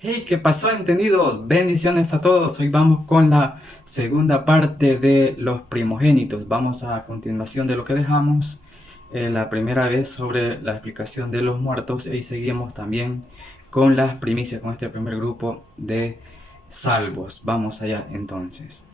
Hey, ¿qué pasó, entendidos? Bendiciones a todos. Hoy vamos con la segunda parte de los primogénitos. Vamos a continuación de lo que dejamos la primera vez sobre la explicación de los muertos y seguimos también con las primicias, con este primer grupo de salvos. Vamos allá entonces.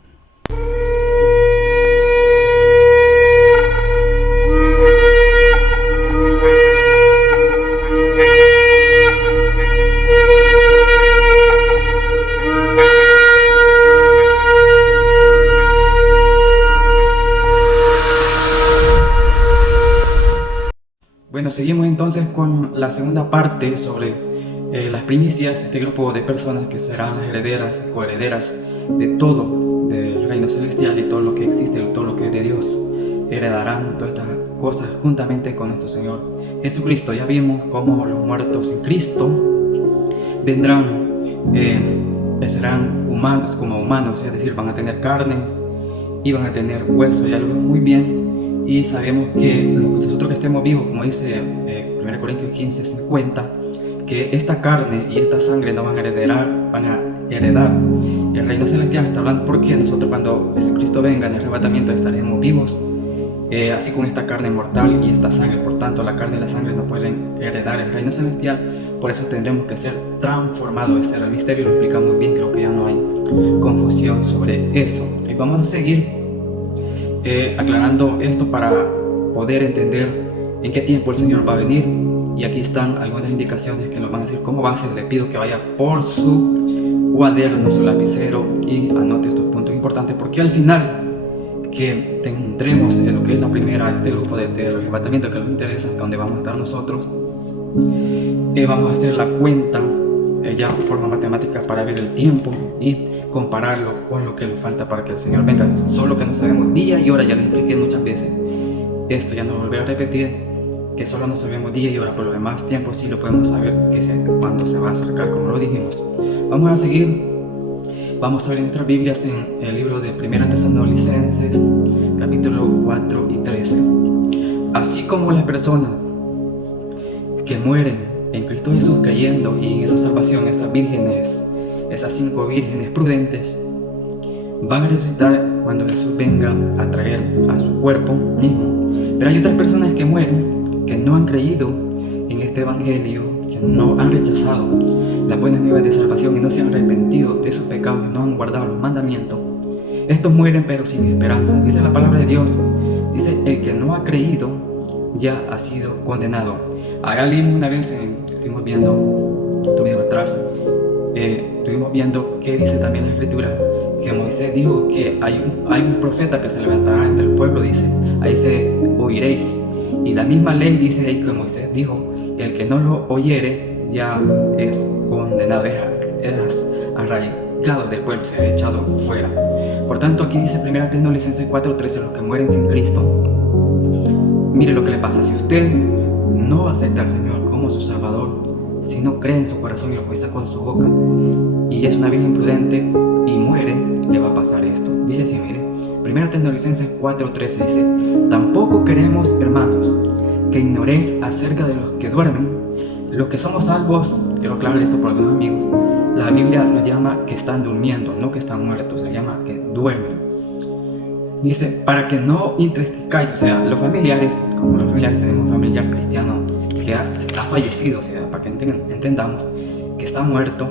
Bueno, seguimos entonces con la segunda parte sobre las primicias, este grupo de personas que serán las herederas y coherederas de todo, del reino celestial y todo lo que existe, todo lo que es de Dios. Heredarán todas estas cosas juntamente con nuestro Señor Jesucristo. Ya vimos cómo los muertos en Cristo vendrán, serán humanos como humanos, es decir, van a tener carnes y van a tener huesos, ya lo vemos muy bien. Y sabemos que nosotros que estemos vivos, como dice 1 Corintios 15:50, que esta carne y esta sangre no van a heredar el reino celestial. Está hablando porque nosotros, cuando Jesucristo venga en el arrebatamiento, estaremos vivos, así con esta carne mortal y esta sangre. Por tanto, la carne y la sangre no pueden heredar el reino celestial. Por eso tendremos que ser transformados. Ese era el misterio, lo explica muy bien. Creo que ya no hay confusión sobre eso. Y vamos a seguir aclarando esto para poder entender en qué tiempo el Señor va a venir. Y aquí están algunas indicaciones que nos van a decir cómo va a ser. Le pido que vaya por su cuaderno, su lapicero, y anote estos puntos importantes, porque al final que tendremos lo que es la primera, este grupo de arrebatamiento que nos interesa, donde vamos a estar nosotros, vamos a hacer la cuenta ya en forma matemática para ver el tiempo y compararlo con lo que le falta para que el Señor venga. Solo que no sabemos día y hora. Ya les expliqué muchas veces esto, ya no volveré a repetir, que solo no sabemos día y hora. Por lo demás, tiempo sí lo podemos saber, cuándo se va a acercar, como lo dijimos. Vamos a seguir. Vamos a ver en nuestras Biblias en el libro de 1 Tesalonicenses, capítulo 4 y 13. Así como las personas que mueren en Cristo Jesús creyendo y en esa salvación, esas vírgenes, esas 5 vírgenes prudentes, van a resucitar cuando Jesús venga a traer a su cuerpo mismo. Pero hay otras personas que mueren, que no han creído en este evangelio, que no han rechazado las buenas nuevas de salvación y no se han arrepentido de sus pecados y no han guardado los mandamientos. Estos mueren pero sin esperanza. Dice la palabra de Dios, dice: el que no ha creído ya ha sido condenado. Acá leímos una vez, estuvimos viendo qué dice también la Escritura, que Moisés dijo que hay un profeta que se levantará entre el pueblo, dice, a ese oiréis. Y la misma ley dice ahí que Moisés dijo: el que no lo oyere ya es condenado, es arraigado del pueblo, se ha echado fuera. Por tanto, aquí dice 1 Tesalonicenses 4:13, los que mueren sin Cristo. Mire lo que le pasa. Si usted no acepta al Señor como su Salvador, si no cree en su corazón y lo confiesa con su boca, y es una virgen prudente y muere, le va a pasar esto. Dice así, mire, 1 Tesalonicenses 4:13 dice: tampoco queremos, hermanos, que ignoréis acerca de los que duermen. Los que somos salvos, quiero aclarar esto por algunos amigos, la Biblia lo llama que están durmiendo, no que están muertos, se llama que duermen. Dice, para que no entristezcáis, o sea, los familiares, como los familiares tenemos un familiar cristiano que ha fallecido, o sea, para que entendamos que está muerto,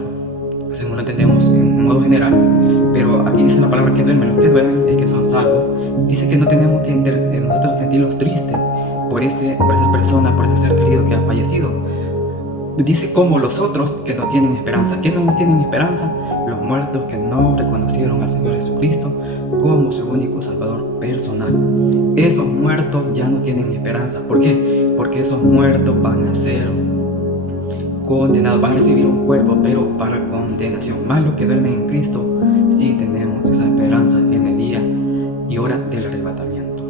según lo entendemos en modo general, pero aquí dice la palabra que duermen. Los que duermen es que son salvos. Dice que no tenemos que nosotros sentirlos tristes por esa persona, por ese ser querido que ha fallecido. Dice como los otros que no tienen esperanza. ¿Quiénes no tienen esperanza? Los muertos que no reconocieron al Señor Jesucristo como su único Salvador personal. Esos muertos ya no tienen esperanza. ¿Por qué? Porque esos muertos van a ser condenados, van a recibir un cuerpo, pero para condenación. Más los que duermen en Cristo, sí tenemos esa esperanza en el día y hora del arrebatamiento.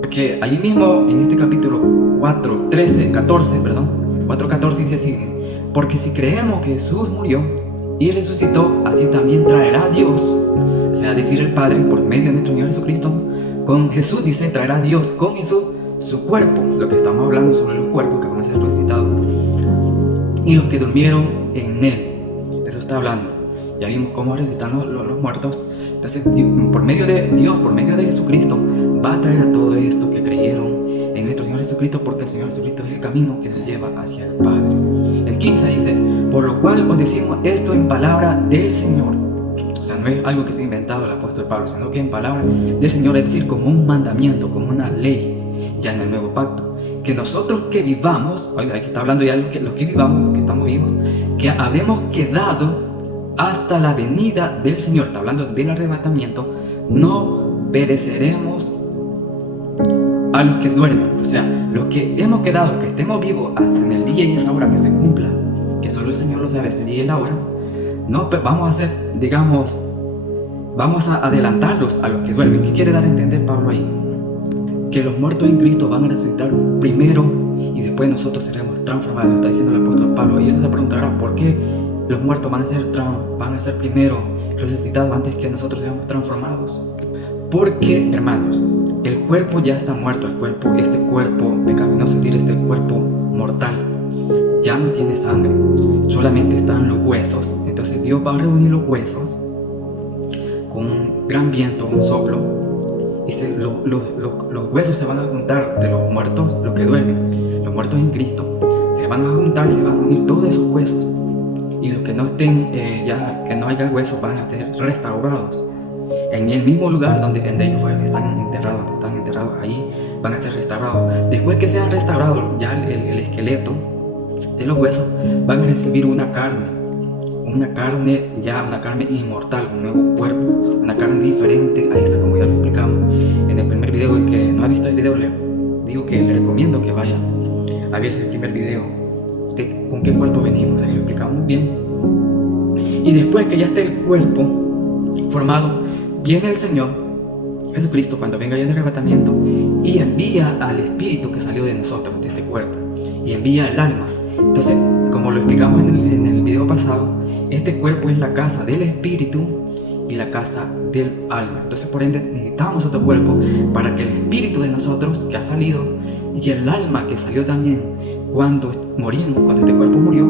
Porque ahí mismo en este capítulo 4:14 dice así: porque si creemos que Jesús murió y resucitó, así también traerá Dios, o sea, decir el Padre por medio de nuestro Señor Jesucristo, con Jesús, dice, traerá Dios con Jesús su cuerpo. Lo que estamos hablando sobre los cuerpos que van a ser resucitados y los que durmieron en él. Eso está hablando. Ya vimos cómo resucitan los muertos. Entonces, por medio de Jesucristo, va a traer a todo esto que creyeron en nuestro Señor Jesucristo, porque el Señor Jesucristo es el camino que nos lleva hacia el Padre. El 15 dice: por lo cual os decimos esto en palabra del Señor. O sea, no es algo que se ha inventado el apóstol Pablo, sino que en palabra del Señor, es decir, como un mandamiento, como una ley, ya en el nuevo pacto. Que nosotros que vivamos, oiga, aquí está hablando ya los que vivamos, que estamos vivos, que habremos quedado hasta la venida del Señor, está hablando del arrebatamiento, no pereceremos a los que duermen. O sea, los que hemos quedado, que estemos vivos hasta en el día y esa hora que se cumpla, que solo el Señor lo sabe, ese día y la hora, no vamos a hacer, digamos, vamos a adelantarlos a los que duermen. ¿Qué quiere dar a entender Pablo ahí? Que los muertos en Cristo van a resucitar primero y después nosotros seremos transformados. Lo está diciendo el apóstol Pablo. Y ellos se preguntarán por qué los muertos van a ser primero resucitados antes que nosotros seamos transformados. Porque, hermanos, el cuerpo ya está muerto. Este cuerpo pecaminoso, es decir, este cuerpo mortal, ya no tiene sangre, solamente están los huesos. Entonces Dios va a reunir los huesos con un gran viento, un soplo, y los huesos se van a juntar de los muertos, los que duermen, los muertos en Cristo, se van a juntar, se van a unir todos esos huesos, y los que no estén, ya que no haya huesos, van a ser restaurados en el mismo lugar donde ellos están enterrados, ahí van a ser restaurados. Después que sean restaurados, ya el esqueleto de los huesos van a recibir una carne inmortal, un nuevo cuerpo, una carne diferente a esta, como ya lo explicamos en el primer video. El que no ha visto el video, le digo que le recomiendo que vaya a ver ese primer video, con qué cuerpo venimos, ahí lo explicamos bien. Y después que ya esté el cuerpo formado, viene el Señor Jesucristo cuando venga ya en el arrebatamiento y envía al espíritu que salió de nosotros, de este cuerpo, y envía al alma. Entonces, como lo explicamos en el video pasado, este cuerpo es la casa del espíritu y la casa del alma. Entonces, por ende, necesitamos otro cuerpo para que el espíritu de nosotros que ha salido y el alma que salió también cuando morimos, cuando este cuerpo murió,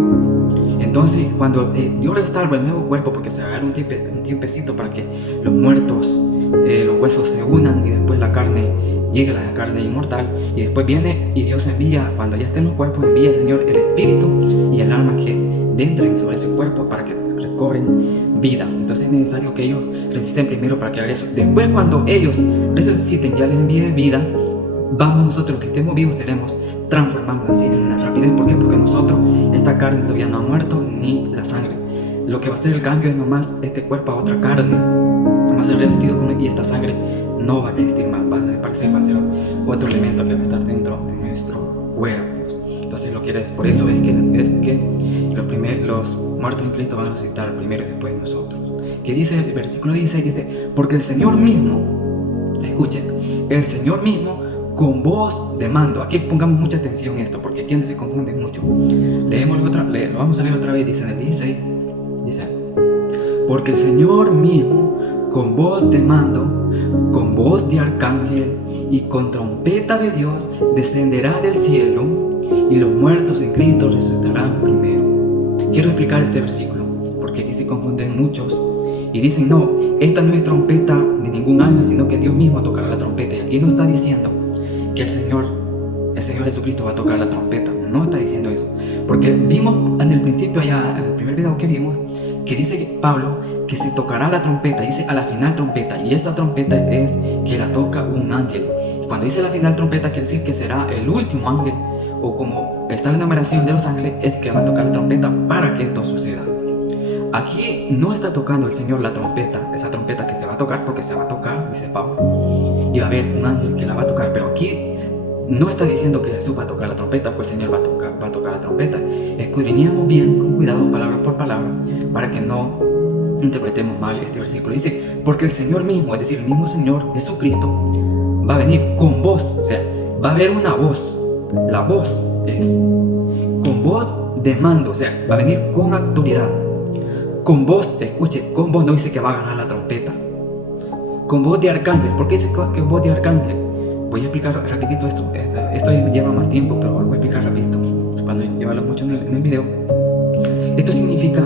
entonces cuando Dios restaura el nuevo cuerpo, porque se va a dar un tiempecito para que los muertos, los huesos se unan y después la carne llega a la carne inmortal, y después viene y Dios envía, cuando ya estén los cuerpos, envía el Señor el espíritu y el alma que entren sobre ese cuerpo para que recobren vida. Entonces es necesario que ellos resuciten primero para que hagan eso. Después, cuando ellos resuciten, ya les envíe vida, vamos nosotros que estemos vivos, seremos transformados así en una rapidez. ¿Por qué? Porque nosotros, esta carne todavía no ha muerto, ni la sangre. Lo que va a hacer el cambio es nomás este cuerpo a otra carne, va a ser revestido con, y esta sangre no va a existir más, va a desaparecer, va a ser otro elemento que va a estar dentro de nuestro cuerpo. Entonces lo que es, por eso es que los muertos en Cristo van a resucitar primero y después nosotros. Que dice el versículo 16, dice: porque el Señor mismo, escuchen, el Señor mismo con voz de mando. Aquí pongamos mucha atención a esto, porque aquí se confunde mucho. Lo vamos a leer otra vez. Dice en el 16, dice: porque el Señor mismo con voz de mando, con voz de arcángel y con trompeta de Dios descenderá del cielo, y los muertos en Cristo resucitarán primero. Quiero explicar este versículo porque aquí se confunden muchos y dicen: no, esta no es trompeta de ningún ángel, sino que Dios mismo tocará la trompeta. Y aquí no está diciendo que el Señor Jesucristo va a tocar la trompeta, no está diciendo eso, porque vimos en el principio, allá en el primer video que vimos, que dice Pablo que se tocará la trompeta, dice a la final trompeta, y esa trompeta es que la toca un ángel. Y cuando dice la final trompeta, quiere decir que será el último ángel, o como está en la numeración de los ángeles, es que va a tocar la trompeta para que esto suceda. Aquí no está tocando el Señor la trompeta, esa trompeta que se va a tocar, porque se va a tocar, dice Pablo, y va a haber un ángel que la va a tocar. Pero aquí no está diciendo que Jesús va a tocar la trompeta o que el Señor va a tocar la trompeta. Escudriñemos bien, con cuidado, palabra por palabra, para que no interpretemos mal este versículo. Dice: porque el Señor mismo, es decir, el mismo Señor Jesucristo, va a venir con voz, o sea, va a haber una voz. La voz es con voz de mando, o sea, va a venir con autoridad, con voz, escuche, con voz, no dice que va a ganar la trompeta, con voz de arcángel. ¿Por qué dice que voz de arcángel? Voy a explicar rapidito esto lleva más tiempo, pero lo voy a explicar rapidito para no llevarlo mucho en el video. Esto significa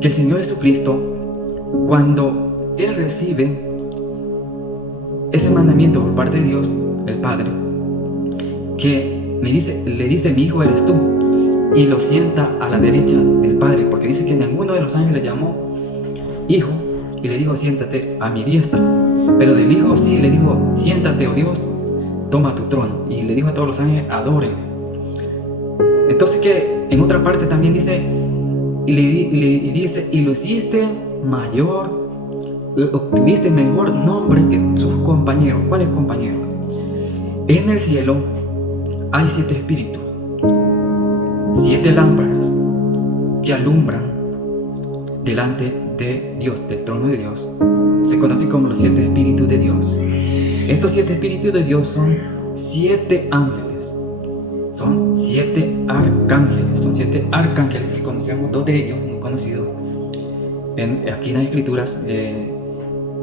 que que el Señor Jesucristo, cuando Él recibe ese mandamiento por parte de Dios, el Padre, que le dice, mi hijo eres tú, y lo sienta a la derecha del Padre, porque dice que ninguno de los ángeles le llamó hijo y le dijo, siéntate a mi diestra, pero del hijo sí le dijo, siéntate, oh Dios, toma tu trono, y le dijo a todos los ángeles, adórenme. Entonces, que en otra parte también dice, y lo hiciste mayor, obtuviste mejor nombre que sus compañeros. ¿Cuáles compañeros? En el cielo hay 7 espíritus, 7 lámparas que alumbran delante de Dios, del trono de Dios. Se conocen como los 7 espíritus de Dios. Estos 7 espíritus de Dios son 7 ángeles, son 7 arcángeles, que conocemos 2 de ellos, muy conocidos aquí en las escrituras,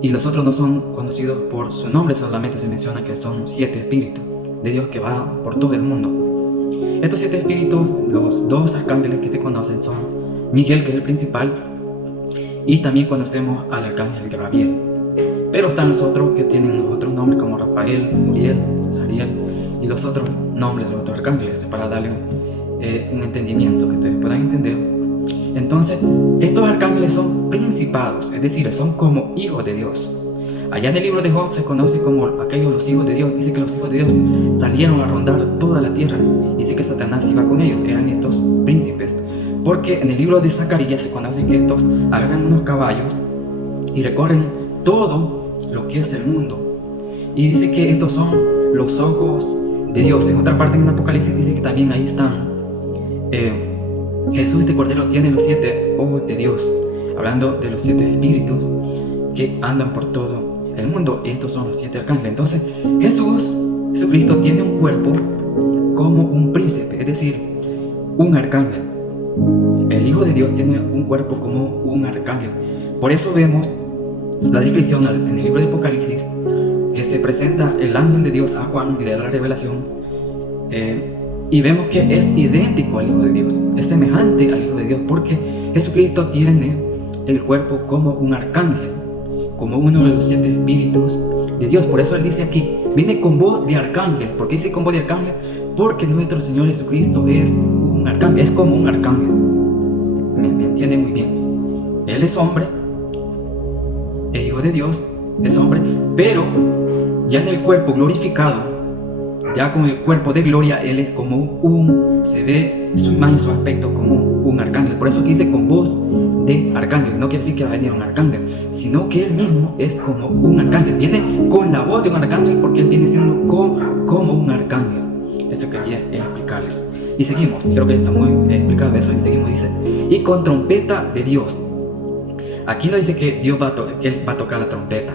y los otros no son conocidos por su nombre, solamente se menciona que son 7 espíritus de Dios que van por todo el mundo. Estos 7 espíritus, los 2 arcángeles que te conocen son Miguel, que es el principal, y también conocemos al arcángel Gabriel. Pero están los otros que tienen otros nombres como Rafael, Muriel, Sariel y los otros nombres de los otros arcángeles, para darle un entendimiento que ustedes puedan entender. Entonces, estos arcángeles son principados, es decir, son como hijos de Dios. Allá en el libro de Job se conoce como aquellos los hijos de Dios. Dice que los hijos de Dios salieron a rondar toda la tierra. Dice que Satanás iba con ellos, eran estos príncipes. Porque en el libro de Zacarías se conoce que estos agarran unos caballos y recorren todo lo que es el mundo. Y dice que estos son los ojos de Dios. En otra parte en Apocalipsis dice que también ahí están Jesús, este Cordero, tiene los 7 ojos de Dios, hablando de los 7 espíritus que andan por todo el mundo. Estos son los 7 arcángeles. Entonces Jesucristo tiene un cuerpo como un príncipe, es decir, un arcángel. El Hijo de Dios tiene un cuerpo como un arcángel. Por eso vemos la descripción en el libro de Apocalipsis, que se presenta el ángel de Dios a Juan y le da la revelación, y vemos que es idéntico al Hijo de Dios, es semejante al Hijo de Dios, porque Jesucristo tiene el cuerpo como un arcángel, como uno de los 7 espíritus de Dios. Por eso Él dice aquí, viene con voz de arcángel. ¿Por qué dice con voz de arcángel? Porque nuestro Señor Jesucristo es un arcángel, es como un arcángel. ¿Me entiende muy bien? Él es hombre, es Hijo de Dios, es hombre, pero ya en el cuerpo glorificado, ya con el cuerpo de gloria, Él es como se ve su imagen, su aspecto como un arcángel. Por eso aquí dice con voz de arcángel. No quiere decir que va a venir un arcángel, sino que Él mismo es como un arcángel. Viene con la voz de un arcángel porque Él viene siendo como un arcángel. Eso quería explicarles. Y seguimos, creo que ya está muy explicado eso. Y seguimos, dice, y con trompeta de Dios. Aquí no dice que Dios que Él va a tocar la trompeta.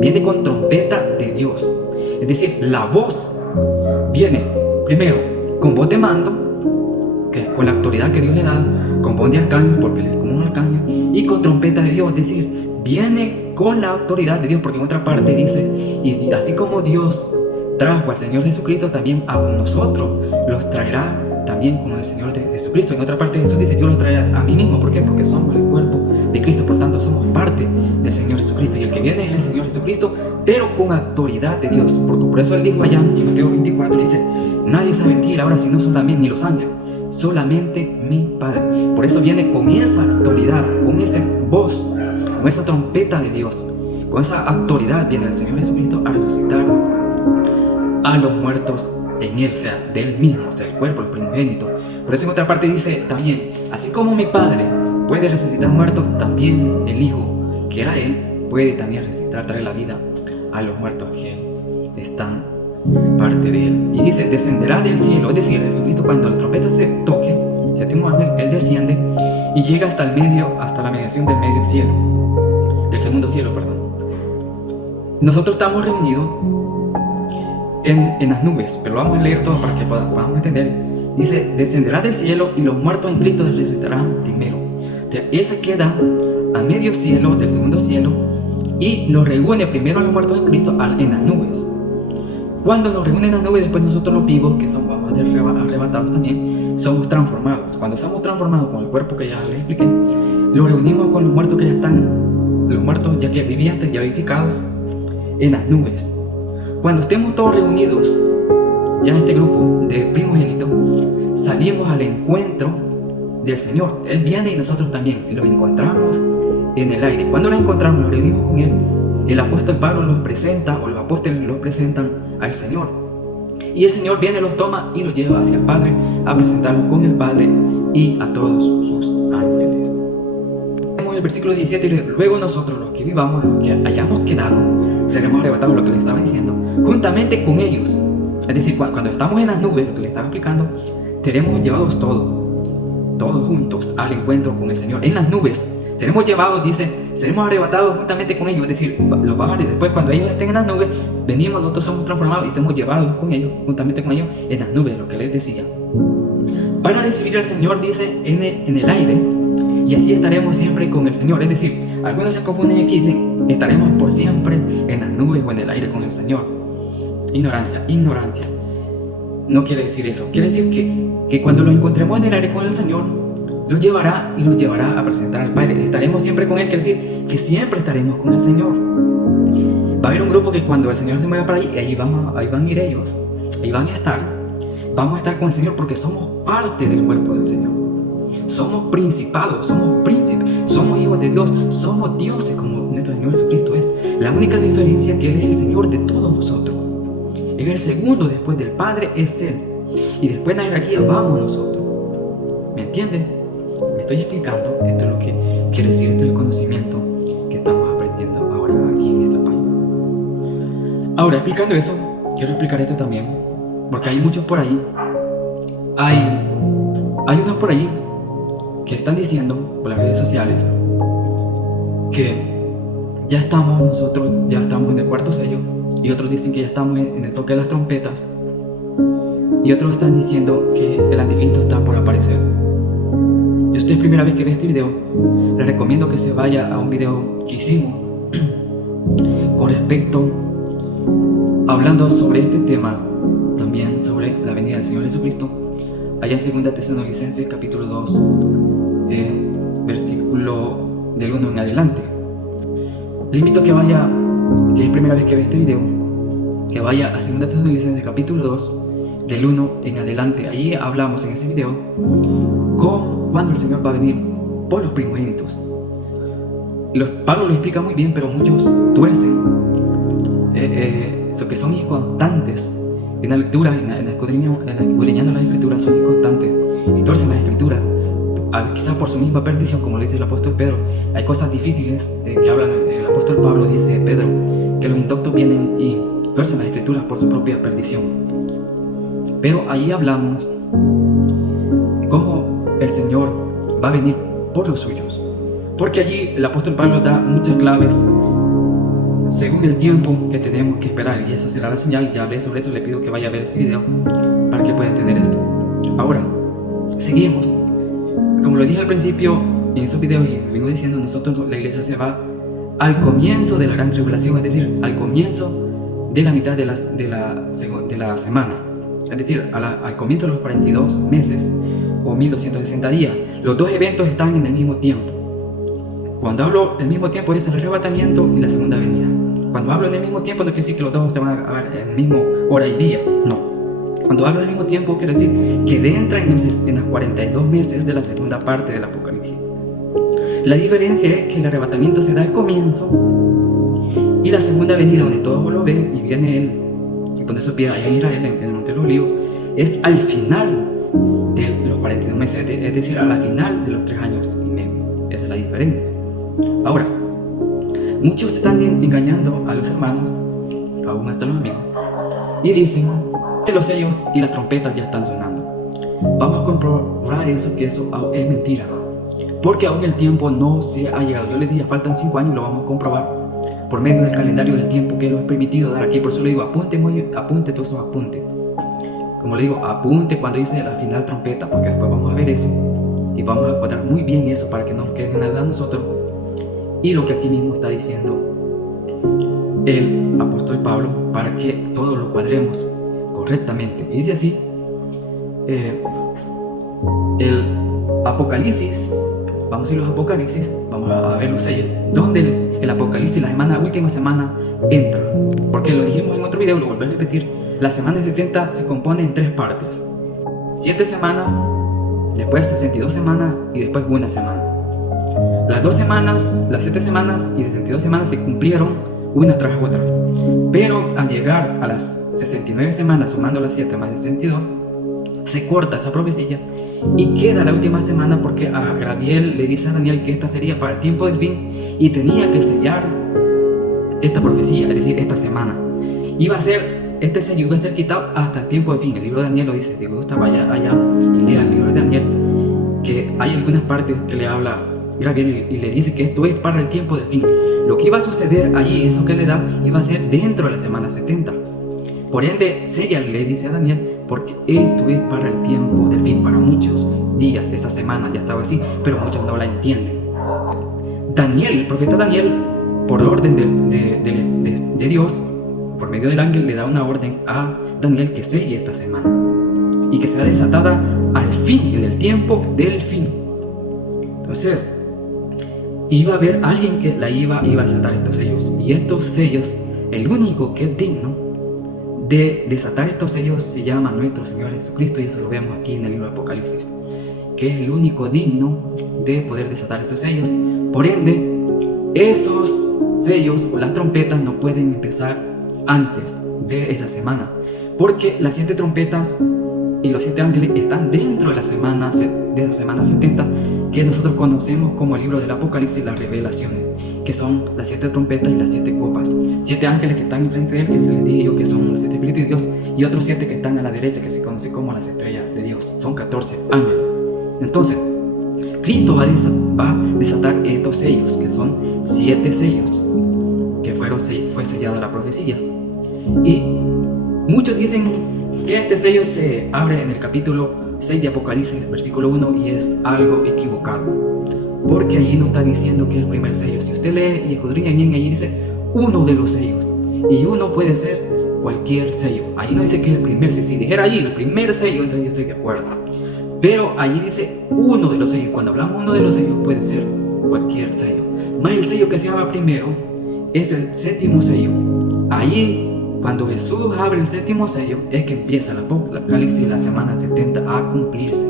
Viene con trompeta de Dios. Es decir, la voz viene primero con voz de mando, que con la autoridad que Dios le da, con voz de arcángel, porque Él es como un arcángel, y con trompeta de Dios. Es decir, viene con la autoridad de Dios, porque en otra parte dice, y así como Dios trajo al Señor Jesucristo, también a nosotros los traerá también con el Señor de Jesucristo. En otra parte Jesús dice, yo los traeré a mí mismo. ¿Por qué? Porque somos el cuerpo de Cristo, por tanto somos parte del Señor Jesucristo, y el que viene es el Señor Jesucristo, pero con autoridad de Dios. Porque por eso Él dijo allá en Mateo 24, dice, nadie sabe mentir ahora sino solamente, ni los ángeles, solamente mi Padre. Por eso viene con esa autoridad, con esa voz, con esa trompeta de Dios, con esa autoridad viene el Señor Jesucristo a resucitar a los muertos en Él, o sea, de Él mismo, o sea, el cuerpo, el primogénito. Por eso en otra parte dice también, así como mi Padre puede resucitar muertos, también el Hijo, que era Él, puede también resucitar, traer la vida a los muertos que están parte de Él. Y dice, descenderá del cielo, es decir, Jesucristo, cuando la trompeta se toque, séptimo ángel, Él desciende y llega hasta el medio, hasta la mediación del medio cielo, del segundo cielo, perdón. Nosotros estamos reunidos en las nubes, pero lo vamos a leer todo para que podamos entender. Dice, descenderá del cielo y los muertos en Cristo resucitarán primero. O sea, Él se queda a medio cielo del segundo cielo y los reúne primero a los muertos en Cristo en las nubes. Cuando nos reúnen en las nubes, después nosotros los vivos, que vamos a ser arrebatados también, somos transformados. Cuando somos transformados con el cuerpo que ya les expliqué, Los reunimos con los muertos que ya están, los muertos ya que vivientes, ya vivificados, en las nubes. Cuando estemos todos reunidos, ya este grupo de primogénitos, salimos al encuentro del Señor. Él viene y nosotros también los encontramos en el aire. Cuando los encontramos, los reunimos con Él. El apóstol Pablo los presenta, o los apóstoles los presentan al Señor. Y el Señor viene, los toma y los lleva hacia el Padre a presentarlos con el Padre y a todos sus ángeles. Vemos el versículo 17, luego nosotros, los que vivamos, los que hayamos quedado, seremos arrebatados, lo que les estaba diciendo, juntamente con ellos. Es decir, cuando estamos en las nubes, lo que les estaba explicando, seremos llevados todos juntos al encuentro con el Señor. En las nubes seremos llevados, dice, seremos arrebatados juntamente con ellos. Es decir, los bajaré después, cuando ellos estén en las nubes, venimos, nosotros somos transformados y seremos llevados con ellos, juntamente con ellos, en las nubes, lo que les decía, para recibir al Señor, dice, en el aire, y así estaremos siempre con el Señor. Es decir, algunos se confunden aquí y dicen, estaremos por siempre en las nubes o en el aire con el Señor. Ignorancia. No quiere decir eso. Quiere decir que cuando los encontremos en el aire con el Señor, los llevará a presentar al Padre. Estaremos siempre con Él, quiere decir que siempre estaremos con el Señor. Va a haber un grupo que cuando el Señor se mueva para ahí van a ir ellos, ahí van a estar. Vamos a estar con el Señor porque somos parte del cuerpo del Señor. Somos principados, somos príncipes, somos hijos de Dios, somos dioses como nuestro Señor Jesucristo es. La única diferencia es que Él es el Señor de todos nosotros. Él es el segundo después del Padre, es Él. Y después en la jerarquía vamos nosotros. ¿Me entienden? Me estoy explicando. Esto es lo que quiere decir, este es el conocimiento que estamos aprendiendo ahora aquí en esta página. Ahora, explicando eso, quiero explicar esto también, porque hay muchos por ahí. Hay unos por allí que están diciendo por las redes sociales que ya estamos en el cuarto sello, y otros dicen que ya estamos en el toque de las trompetas, y otros están diciendo que el anticristo está por aparecer. Si usted es primera vez que ve este video, le recomiendo que se vaya a un video que hicimos con respecto, hablando sobre este tema, también sobre la venida del Señor Jesucristo, allá en 2 Tesalonicenses capítulo 2, versículo del 1 en adelante. Le invito a que vaya, si es primera vez que ve este video, que vaya a 2 Tesalonicenses capítulo 2, del 1 en adelante. Allí hablamos en ese video cuando el Señor va a venir por los primogénitos. Pablo lo explica muy bien, pero muchos tuercen. Que son inconstantes en la lectura, escudriñando las escrituras, son inconstantes y tuercen las escrituras, quizás por su misma perdición, como lo dice el apóstol Pedro. Hay cosas difíciles que hablan. El apóstol Pablo dice, Pedro, que los indoctos vienen y tuercen las escrituras por su propia perdición. Pero ahí hablamos cómo el Señor va a venir por los suyos, porque allí el apóstol Pablo da muchas claves según el tiempo que tenemos que esperar, y esa será la señal. Ya hablé sobre eso, le pido que vaya a ver ese video para que pueda entender esto. Ahora, seguimos. Como lo dije al principio en esos videos y vengo diciendo, nosotros, la iglesia se va al comienzo de la gran tribulación, es decir, al comienzo de la mitad de la semana, es decir, al comienzo de los 42 meses o 1260 días. Los dos eventos están en el mismo tiempo. Cuando hablo del mismo tiempo es el arrebatamiento y la segunda venida. Cuando hablo en el mismo tiempo no quiere decir que los dos se van a ver en el mismo hora y día, no. Cuando hablo del mismo tiempo quiere decir que entra en los 42 meses de la segunda parte del Apocalipsis. La diferencia es que el arrebatamiento se da al comienzo y la segunda venida, donde todos lo ven y viene Él y pone sus pies allá en Israel, en el Monte de los Olivos, es al final de los 42 meses, es decir, a la final de los 3 años y medio. Esa es la diferencia. Ahora, muchos están engañando a los hermanos, aún hasta los amigos, y dicen que los sellos y las trompetas ya están sonando. Vamos a comprobar eso, que eso es mentira, porque aún el tiempo no se ha llegado. Yo les dije, faltan 5 años, lo vamos a comprobar por medio del calendario del tiempo que lo he permitido dar aquí. Por eso le digo, apunte todos esos apuntes. Como le digo, apunte cuando dice la final trompeta, porque después vamos a ver eso y vamos a cuadrar muy bien eso para que no nos quede nada a nosotros. Y lo que aquí mismo está diciendo el apóstol Pablo, para que todo lo cuadremos correctamente. Y dice así, el Apocalipsis vamos a ir a los Apocalipsis, vamos a ver los sellos, donde el Apocalipsis, la última semana, entra. Porque lo dijimos en otro video, lo volví a repetir, la semana 70 se compone en 3 partes. 7 semanas, después 62 semanas y después una semana. Las 2 semanas, las 7 semanas y 62 semanas se cumplieron una tras otra. Pero al llegar a las 69 semanas, sumando las 7 más 62, se corta esa profecía y queda la última semana, porque a Gabriel le dice a Daniel que esta sería para el tiempo del fin y tenía que sellar esta profecía, es decir, esta semana. Este sello iba a ser quitado hasta el tiempo del fin. El libro de Daniel lo dice. Si gusta, vaya allá y lea el libro de Daniel, que hay algunas partes que le habla Gabriel y le dice que esto es para el tiempo del fin. Lo que iba a suceder allí, eso que le da, iba a ser dentro de la semana 70. Por ende, sella, le dice a Daniel, porque esto es para el tiempo del fin, para muchos días. Esa semana ya estaba así, pero muchos no la entienden. Daniel, el profeta Daniel, por orden de Dios, por medio del ángel, le da una orden a Daniel que selle esta semana y que sea desatada al fin, en el tiempo del fin. Entonces, iba a haber alguien que la iba a desatar estos sellos, y estos sellos, el único que es digno de desatar estos sellos se llama nuestro Señor Jesucristo, y eso lo vemos aquí en el libro de Apocalipsis, que es el único digno de poder desatar esos sellos. Por ende, esos sellos o las trompetas no pueden empezar antes de esa semana, porque las 7 trompetas y los 7 ángeles están dentro de esa semana 70, que nosotros conocemos como el libro del Apocalipsis, las revelaciones, que son las 7 trompetas y las 7 copas. 7 ángeles que están enfrente de él, que se les dije yo que son los 7 espíritus de Dios, y otros 7 que están a la derecha, que se conoce como las estrellas de Dios. Son 14 ángeles. Entonces, Cristo va a desatar estos sellos, que son 7 sellos, que fue sellada la profecía. Y muchos dicen que este sello se abre en el capítulo 6 de Apocalipsis, versículo 1, y es algo equivocado, porque allí no está diciendo que es el primer sello. Si usted lee y escudriña bien, allí dice uno de los sellos, y uno puede ser cualquier sello. Allí no dice que es el primer sello. Si dijera allí el primer sello, entonces yo estoy de acuerdo, pero allí dice uno de los sellos. Cuando hablamos uno de los sellos, puede ser cualquier sello, más el sello que se abra primero es el 7º sello. Allí, cuando Jesús abre el 7º sello, es que empieza el Apocalipsis, la semana 70, a cumplirse.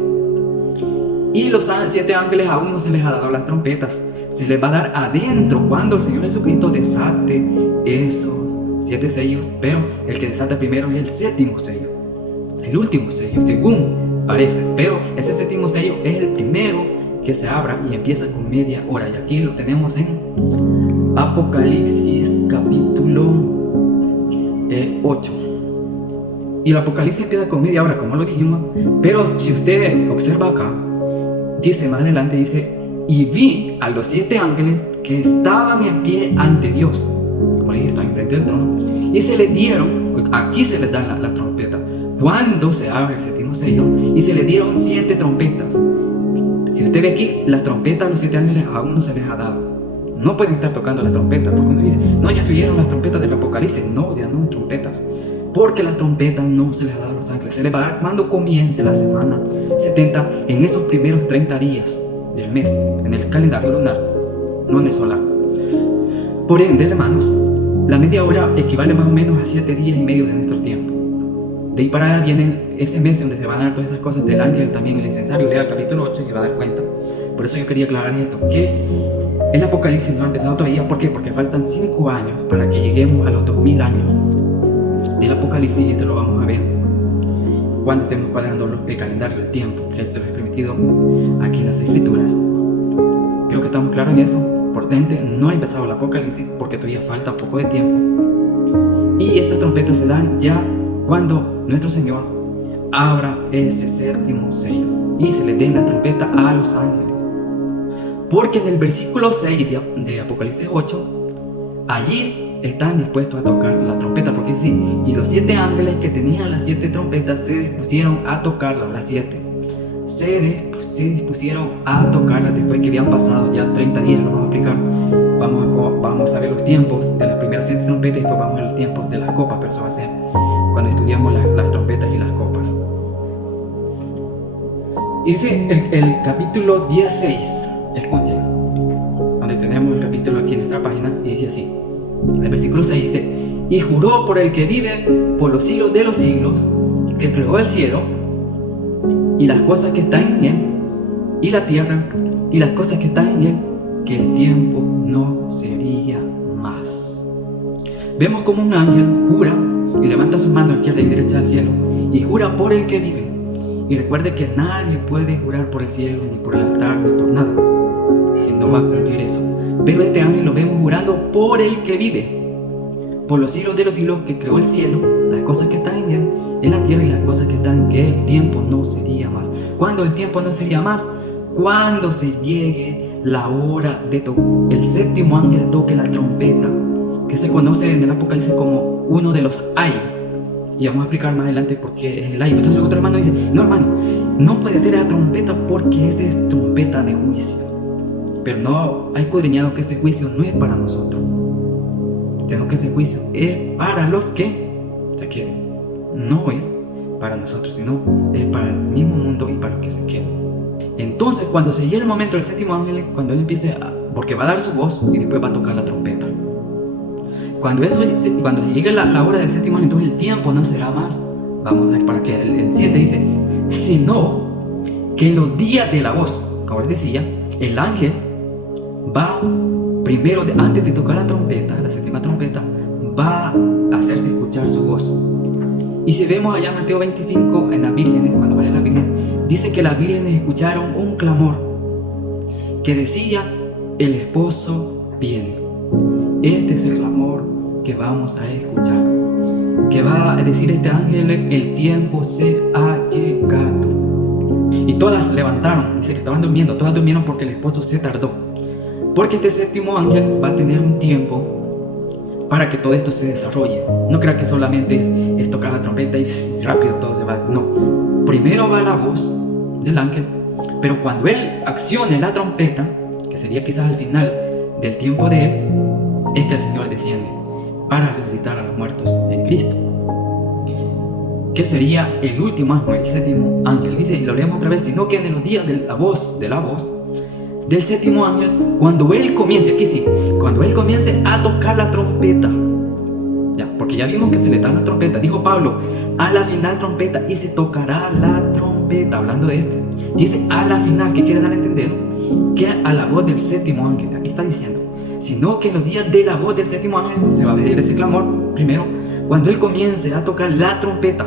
Y los 7 ángeles aún no se les ha dado las trompetas, se les va a dar adentro cuando el Señor Jesucristo desate esos 7 sellos, pero el que desata primero es el 7º sello, el último sello, según parece, pero ese 7º sello es el primero que se abra y empieza con media hora, y aquí lo tenemos en Apocalipsis capítulo 8. Y el Apocalipsis empieza con media hora, como lo dijimos, pero si usted observa acá, dice más adelante, dice, y vi a los 7 ángeles que estaban en pie ante Dios, como le dije, están enfrente del trono, y se les dieron, aquí se les dan la trompeta, cuando se abre el 7º sello, y se les dieron 7 trompetas. Si usted ve aquí, las trompetas a los 7 ángeles aún no se les ha dado. No pueden estar tocando las trompetas, porque uno dice, no, ya tuvieron las trompetas del Apocalipsis. No, ya no, trompetas, porque las trompetas no se les ha dado a los ángeles. Se les va a dar cuando comience la semana 70, en esos primeros 30 días del mes, en el calendario lunar, no en el solar. Por ende, hermanos, la media hora equivale más o menos a 7 días y medio de nuestro tiempo. De ahí para allá viene ese mes donde se van a dar todas esas cosas del ángel, también el incensario. Lea el capítulo 8 y va a dar cuenta. Por eso yo quería aclarar esto, que el Apocalipsis no ha empezado todavía. ¿Por qué? Porque faltan 5 años para que lleguemos a los 2000 años del Apocalipsis, y esto lo vamos a ver cuando estemos cuadrando el calendario, el tiempo, que se lo he permitido aquí en las Escrituras. Creo que estamos claros en eso. Por ende, no ha empezado el Apocalipsis porque todavía falta un poco de tiempo. Y estas trompetas se dan ya cuando nuestro Señor abra ese 7º sello y se le den la trompeta a los ángeles. Porque en el versículo 6 de Apocalipsis 8, allí están dispuestos a tocar la trompeta, porque sí, y los 7 ángeles que tenían las 7 trompetas se dispusieron a tocarlas, las 7. Se dispusieron a tocarlas después que habían pasado ya 30 días, lo vamos a explicar. Vamos a ver los tiempos de las primeras 7 trompetas y después vamos a ver los tiempos de las copas, pero eso va a ser cuando estudiamos las trompetas y las copas. Y dice el capítulo 16 Escuchen, donde tenemos el capítulo aquí en nuestra página, y dice así, el versículo 6 dice: y juró por el que vive por los siglos de los siglos, que creó el cielo y las cosas que están en él, y la tierra y las cosas que están en él, que el tiempo no sería más. Vemos como un ángel jura y levanta sus manos izquierda y derecha al cielo y jura por el que vive. Y recuerde que nadie puede jurar por el cielo, ni por el altar, ni por nada, si no va a cumplir eso. Pero este ángel lo vemos jurando por el que vive por los siglos de los siglos, que creó el cielo, las cosas que están en él, en la tierra y las cosas que están, que el tiempo no sería más. ¿Cuándo el tiempo no sería más? Cuando se llegue la hora de el séptimo ángel toque la trompeta, que se conoce en el Apocalipsis como uno de los ay. Y vamos a explicar más adelante por qué es el ay. Entonces el otro hermano dice: no, hermano, no puede ser la trompeta porque esa es trompeta de juicio. Pero no, hay escudriñado que ese juicio no es para nosotros, sino que ese juicio es para los que se quieren. No es para nosotros, sino es para el mismo mundo y para los que se quieren. Entonces, cuando se llegue el momento del séptimo ángel, cuando él empiece porque va a dar su voz y después va a tocar la trompeta. Cuando llegue la hora del séptimo ángel, entonces el tiempo no será más. Vamos a ver para que el 7 dice: sino que en los días de la voz, como les decía, el ángel va primero, antes de tocar la trompeta, la séptima trompeta, va a hacerse escuchar su voz. Y si vemos allá en Mateo 25, en las vírgenes, cuando vaya la virgen, dice que las vírgenes escucharon un clamor que decía: el esposo viene. Este es el clamor que vamos a escuchar, que va a decir este ángel: el tiempo se ha llegado. Y todas se levantaron, dice que estaban durmiendo, todas durmieron porque el esposo se tardó. Porque este séptimo ángel va a tener un tiempo para que todo esto se desarrolle. No crea que solamente es tocar la trompeta y rápido todo se va. No, primero va la voz del ángel, pero cuando él accione la trompeta, que sería quizás al final del tiempo de él, es que el Señor desciende para resucitar a los muertos en Cristo, que sería el último ángel, el séptimo ángel. Dice, y lo leemos otra vez: sino que en los días de la voz del séptimo ángel, cuando él comience, aquí sí, cuando él comience a tocar la trompeta, ya, porque ya vimos que se le da la trompeta, dijo Pablo, a la final trompeta, y se tocará la trompeta, hablando de este, dice a la final, que quiere dar a entender que a la voz del séptimo ángel, aquí está diciendo, sino que en los días de la voz del séptimo ángel se va a ver ese clamor, primero, cuando él comience a tocar la trompeta,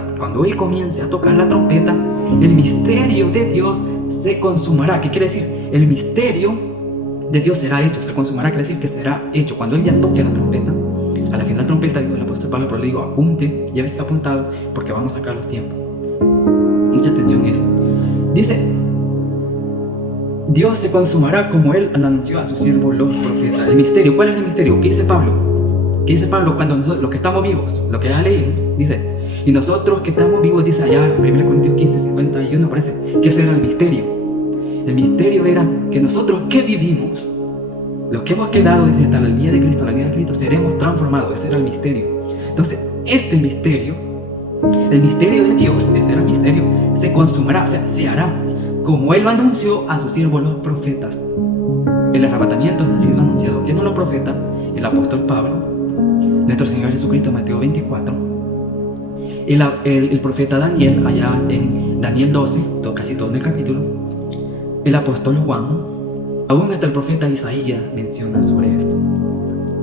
el misterio de Dios se consumará. ¿Qué quiere decir? El misterio de Dios será hecho, se consumará, quiere decir que será hecho. Cuando él ya toque la trompeta, a la final trompeta, dijo el apóstol Pablo, pero le digo, apunte, ya ves apuntado, porque vamos a sacar los tiempos. Mucha atención a eso. Dice, Dios se consumará como él anunció a sus siervos los profetas. El misterio, ¿cuál es el misterio? ¿Qué dice Pablo? ¿Qué dice Pablo cuando nosotros, los que estamos vivos, lo que ya leí, dice, y nosotros que estamos vivos, dice allá en 1 Corintios 15, 51, parece, que ese era el misterio. El misterio era que nosotros que vivimos, los que hemos quedado desde hasta el día de Cristo, la vida de Cristo, seremos transformados. Ese era el misterio. Entonces, este misterio, el misterio de Dios, este era el misterio, se consumará, o sea, se hará, como él lo anunció a sus siervos los profetas. El arrebatamiento ha sido anunciado. ¿Quién no lo profeta? El apóstol Pablo, nuestro Señor Jesucristo, Mateo 24, el profeta Daniel, allá en Daniel 12, casi todo en el capítulo, el apóstol Juan, aún hasta el profeta Isaías menciona sobre esto.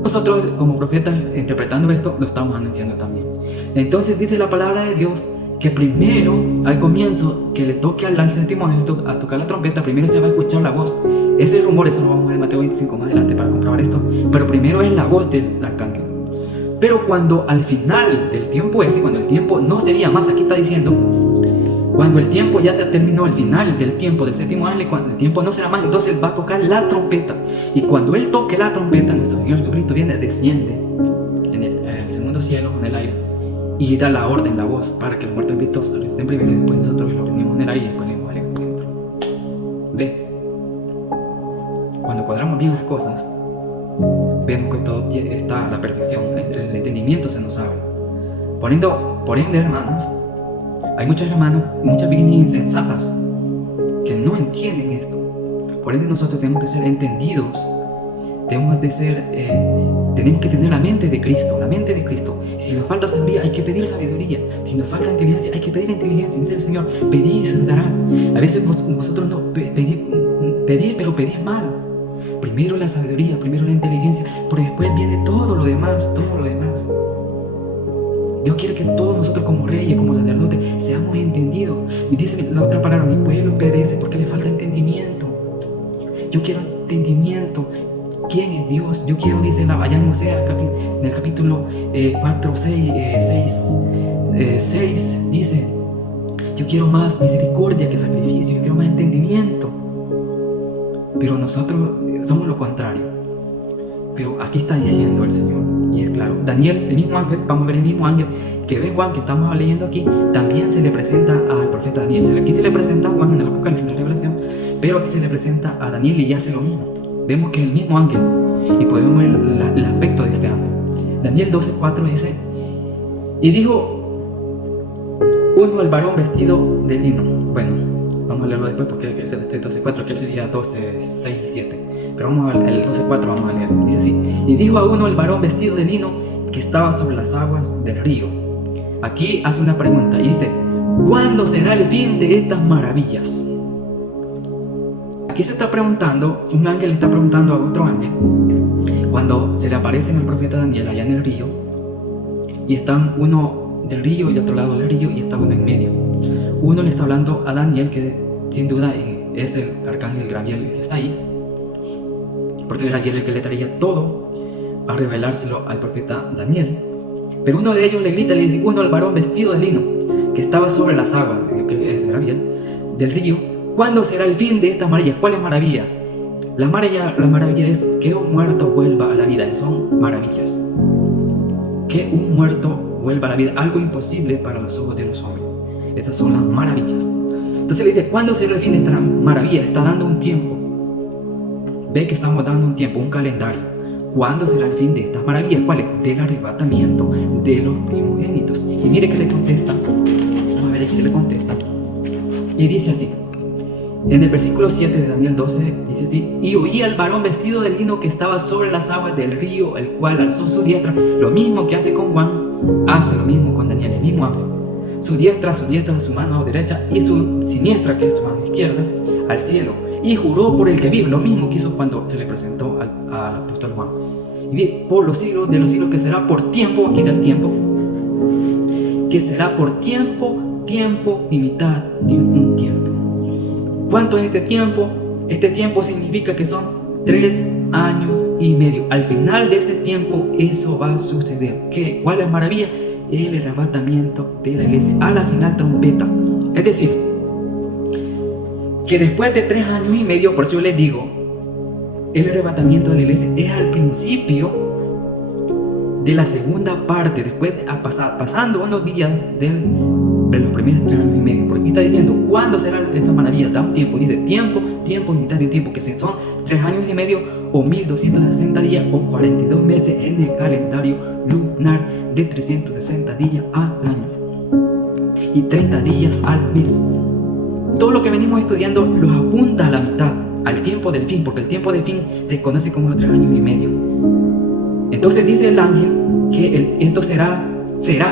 Nosotros como profetas, interpretando esto, lo estamos anunciando también. Entonces dice la palabra de Dios que primero, al comienzo, que le toque al séptimo ángel a tocar la trompeta, primero se va a escuchar la voz. Ese rumor, eso lo vamos a ver en Mateo 25 más adelante para comprobar esto, pero primero es la voz del arcángel. Pero cuando al final del tiempo ese, cuando el tiempo no sería más, aquí está diciendo, cuando el tiempo ya se terminó, al final del tiempo del séptimo ángel, cuando el tiempo no será más, entonces va a tocar la trompeta. Y cuando él toque la trompeta, nuestro Señor Jesucristo viene, desciende en el segundo cielo, en el aire, y da la orden, la voz, para que los muertos en Cristo estén primero y después nosotros los reunimos en el aire y después venimos al encuentro. Ve, cuando cuadramos bien las cosas, vemos que todo está a la perfección, el entendimiento se nos abre. Por ende, hermanos, hay muchos hermanos, muchas vírgenes insensatas que no entienden esto. Por ende nosotros tenemos que ser entendidos, tenemos que tener la mente de Cristo, la mente de Cristo. Si nos falta sabiduría, hay que pedir sabiduría. Si nos falta inteligencia, hay que pedir inteligencia. Dice el Señor, pedid y se os dará. A veces vosotros no pedís, pero pedís mal. Primero la sabiduría, primero la inteligencia, porque después viene todo lo demás, todo lo demás. Dios quiere que todos nosotros como reyes, como sacerdotes, seamos entendidos. Y dice la otra palabra, mi pueblo perece porque le falta entendimiento. Yo quiero entendimiento. ¿Quién es Dios? Yo quiero, dice allá en Oseas, en el capítulo 4, 6, dice, yo quiero más misericordia que sacrificio, yo quiero más entendimiento. Pero nosotros somos lo contrario. Pero aquí está diciendo el Señor, y es claro, Daniel, el mismo ángel, vamos a ver el mismo ángel que ve Juan, que estamos leyendo aquí, también se le presenta al profeta Daniel. Aquí se le presenta a Juan en el Apocalipsis de la Revelación, pero aquí se le presenta a Daniel y hace lo mismo. Vemos que es el mismo ángel y podemos ver el aspecto de este ángel. Daniel 12:4 dice, y dijo uno el varón vestido de lino. Bueno, vamos a leerlo después porque este 12:4 que él sería 12:6 y 7. Pero vamos al 12:4, vamos a leer. Dice así, y dijo a uno el varón vestido de lino que estaba sobre las aguas del río. Aquí hace una pregunta y dice, ¿cuándo será el fin de estas maravillas? Aquí se está preguntando, un ángel le está preguntando a otro ángel, cuando se le aparece en el profeta Daniel allá en el río, y están uno del río y otro lado del río, y está uno en medio. Uno le está hablando a Daniel, que sin duda es el arcángel Gabriel que está ahí, porque era Gabriel el que le traía todo a revelárselo al profeta Daniel. Pero uno de ellos le grita y le dice, uno al varón vestido de lino, que estaba sobre las aguas, que es Gabriel, del río, ¿cuándo será el fin de estas maravillas? ¿Cuáles maravillas? La maravilla es que un muerto vuelva a la vida. Son maravillas. Que un muerto vuelva a la vida. Algo imposible para los ojos de los hombres. Esas son las maravillas. Entonces le dice, ¿cuándo será el fin de esta maravilla? Está dando un tiempo. Ve que estamos dando un tiempo, un calendario. ¿Cuándo será el fin de estas maravillas? ¿Cuál es? Del arrebatamiento de los primogénitos. Y mire que le contesta. Vamos a ver qué le contesta. Y dice así. En el versículo 7 de Daniel 12 dice así, y oí al varón vestido de lino que estaba sobre las aguas del río, el cual alzó su diestra, lo mismo que hace con Juan, hace lo mismo con Daniel, el mismo ángel. Su diestra, su mano derecha, y su siniestra, que es su mano izquierda, al cielo, y juró por el que vive, lo mismo que hizo cuando se le presentó al apóstol Juan. Y vi por los siglos de los siglos, que será por tiempo, aquí del tiempo, que será por tiempo y mitad de un tiempo. ¿Cuánto es este tiempo? Este tiempo significa que son 3 años y medio. Al final de ese tiempo eso va a suceder. ¿Cuál es la maravilla? El arrebatamiento de la iglesia a la final trompeta. Es decir, que después de 3 años y medio, por eso yo les digo, el arrebatamiento de la iglesia es al principio de la segunda parte, después pasando unos días de los primeros 3 años y medio. Porque está diciendo, ¿cuándo será esta maravilla? Da un tiempo, dice tiempo y mitad de un tiempo, que son 3 años y medio o 1260 días o 42 meses en el calendario lunar de 360 días al año y 30 días al mes. Todo lo que venimos estudiando los apunta a la mitad, al tiempo del fin, porque el tiempo del fin se conoce como 3 años y medio. Entonces dice el ángel que esto será,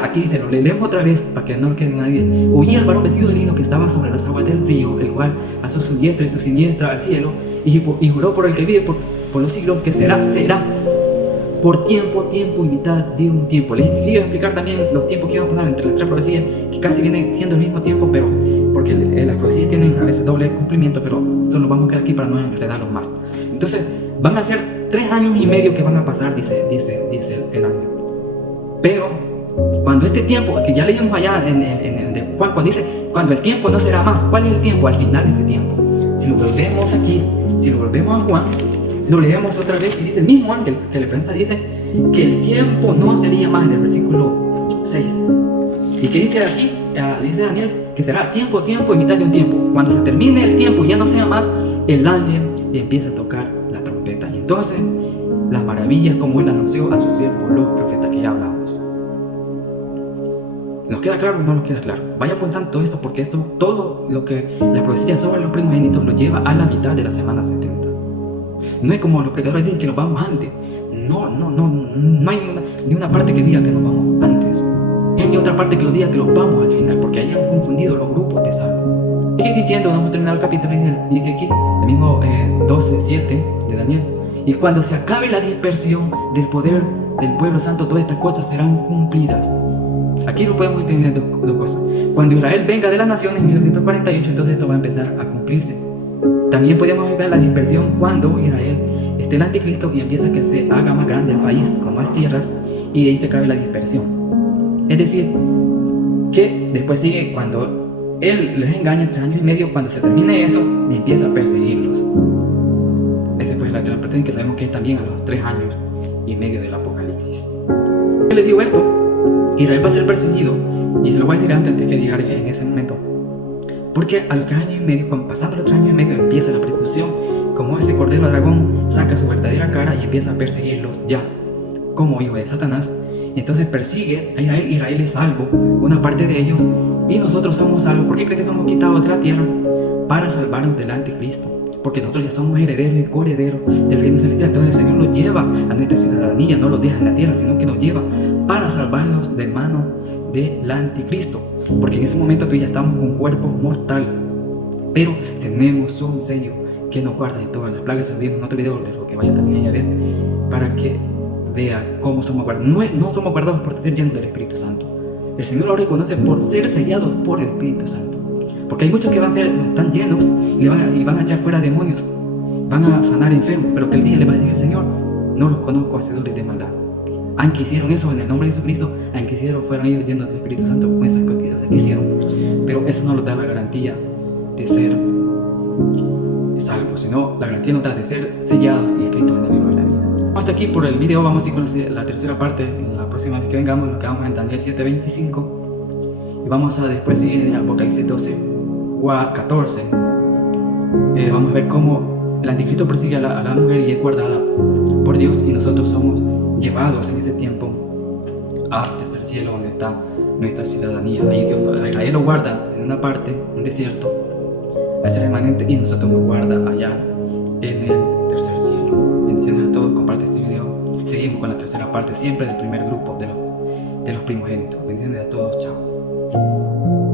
aquí dice, lo leemos otra vez para que no quede nadie. Oí al varón vestido de lino que estaba sobre las aguas del río, el cual alzó su diestra y su siniestra al cielo, y juró por el que vive por los siglos, que será por tiempo y mitad de un tiempo. Les iba a explicar también los tiempos que iban a pasar entre las 3 profecías, que casi vienen siendo el mismo tiempo, pero porque las profecías tienen a veces doble cumplimiento, pero solo vamos a quedar aquí para no enredarlos más. Entonces van a ser 3 años y medio que van a pasar, dice el ángel. Pero cuando este tiempo, que ya leímos allá en de Juan, cuando dice, cuando el tiempo no será más, ¿cuál es el tiempo? Al final de este tiempo. Si lo volvemos aquí, si lo volvemos a Juan, lo leemos otra vez y dice el mismo ángel que le presenta, dice que el tiempo no sería más, en el versículo 6. ¿Y qué dice aquí? Dice Daniel que será tiempo y mitad de un tiempo. Cuando se termine el tiempo y ya no sea más, el ángel empieza a tocar la trompeta. Y entonces las maravillas, como él anunció a sus siervos los profetas que ya hablamos. ¿Nos queda claro o no nos queda claro? Vaya apuntando todo esto, porque esto, todo lo que la profecía sobre los primogénitos lo lleva a la mitad de la semana 70. No es como los predicadores dicen que nos vamos antes. No hay ni una parte que diga que nos vamos antes. No hay ni otra parte que lo diga que nos vamos al final, porque hayan confundido los grupos de salvo. Sigue diciendo, no hemos terminado el capítulo, y dice aquí, el mismo 12:7 de Daniel. Y cuando se acabe la dispersión del poder del pueblo santo, todas estas cosas serán cumplidas. Aquí lo podemos entender dos cosas. Cuando Israel venga de las naciones en 1948, entonces esto va a empezar a cumplirse. También podemos ver la dispersión cuando Israel esté el anticristo y empieza a que se haga más grande el país, con más tierras, y de ahí se acabe la dispersión. Es decir, que después sigue cuando él les engaña 3 años y medio, cuando se termine eso, empieza a perseguirlos. Esa es la interpretación que sabemos que es también a los 3 años y medio del Apocalipsis. ¿Qué les digo esto? Israel va a ser perseguido, y se lo voy a decir antes que llegue en ese momento, porque a los 3 años y medio, pasando los 3 años y medio, empieza la persecución, como ese cordero dragón saca su verdadera cara y empieza a perseguirlos ya, como hijo de Satanás. Y entonces persigue a Israel. Israel es salvo, una parte de ellos, y nosotros somos salvos. ¿Por qué crees que somos quitados de la tierra? Para salvarnos del anticristo, porque nosotros ya somos herederos y coherederos del reino celestial. Entonces el Señor nos lleva a nuestra ciudadanía, no los deja en la tierra, sino que nos lleva para salvarnos de mano del anticristo, porque en ese momento tú ya estamos con cuerpo mortal, pero tenemos un sello que nos guarda de todas las plagas. Subimos en otro video, lo que vaya también a ver, para que vea cómo somos guardados. No somos guardados por ser llenos del Espíritu Santo. El Señor lo reconoce por ser sellados por el Espíritu Santo, porque hay muchos que están llenos y van a echar fuera demonios, van a sanar enfermos, pero que el día le va a decir el Señor: no los conozco, hacedores de maldad. Aunque hicieron eso en el nombre de Jesucristo, aunque fueron ellos llenos del Espíritu Santo con esas cosas que hicieron, pero eso no les da la garantía de ser salvos, sino la garantía nos da de ser sellados y escritos en el libro de la vida. Hasta aquí por el video. Vamos a ir con la tercera parte. La próxima vez que vengamos nos quedamos en Daniel 7:25 y vamos a después seguir en Apocalipsis 12:14. Vamos a ver cómo el anticristo persigue a la mujer y es guardada por Dios, y nosotros somos llevados en ese tiempo al tercer cielo, donde está nuestra ciudadanía. Ahí Dios, a Israel lo guarda en una parte, un desierto, a ese remanente, y nosotros nos guarda allá en el tercer cielo. Bendiciones a todos, comparte este video. Seguimos con la tercera parte, siempre del primer grupo de los primogénitos. Bendiciones a todos, chao.